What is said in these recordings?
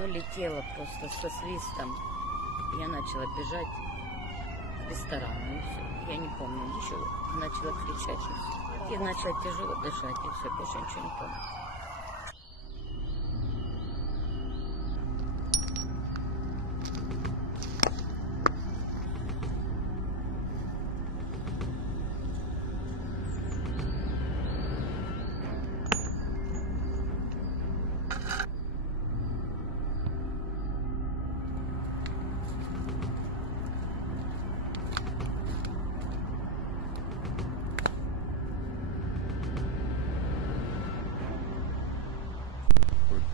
Оно летело просто со свистом. Я начала бежать к ресторану, и все. Я не помню ничего. Начала кричать, и все. И начала тяжело дышать, и все. Больше ничего не помню.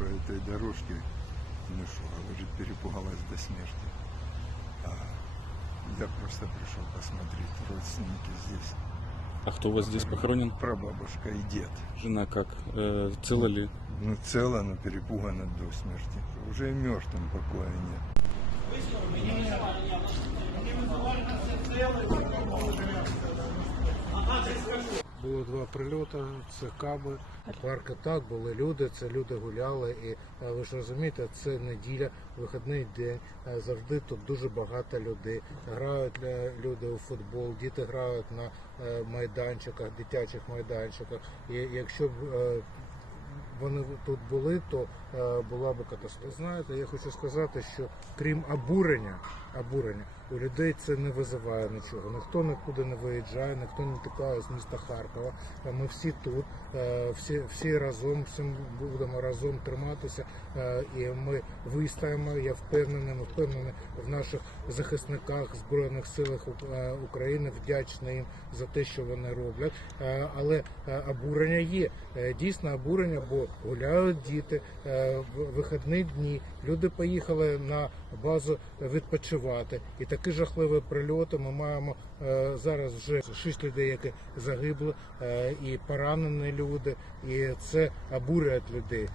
Этой дорожке, ну что, говорит, перепугалась до смерти. А я просто пришел посмотреть, родственники здесь, А кто у вас здесь похоронен? прабабушка и дед. Жена как? Э, цела ли? Ну, цело, но перепугана до смерти. Уже мертвым покоя нет. Було два прильоти, це каби. Парки так були люди, це люди гуляли. І е, ви ж розумієте, це неділя, вихідний день. е, Завжди тут дуже багато людей. Грають е, люди у футбол, діти грають на майданчиках, дитячих майданчиках. І якщо б вони тут були, то була б катастрофа. Знаєте, я хочу сказати, що крім обурення, обурення, у людей це не визиває нічого. Ніхто нікуди не виїжджає, ніхто не тікає з міста Харкова. Е, Ми всі тут, е, всі, всі разом, всім будемо разом триматися. е, І ми вистоїмо. Я впевнений, ми впевнені в наших захисниках збройних силах України. Вдячний їм за те, що вони роблять. Але обурення є. Дійсно обурення, бо гуляють діти в вихідні дні. Люди поїхали на базу відпочивати. І такі жахливі прильоти. Ми маємо е, зараз вже шість людей, які загибли, е, і поранені люди. І це обурює людей.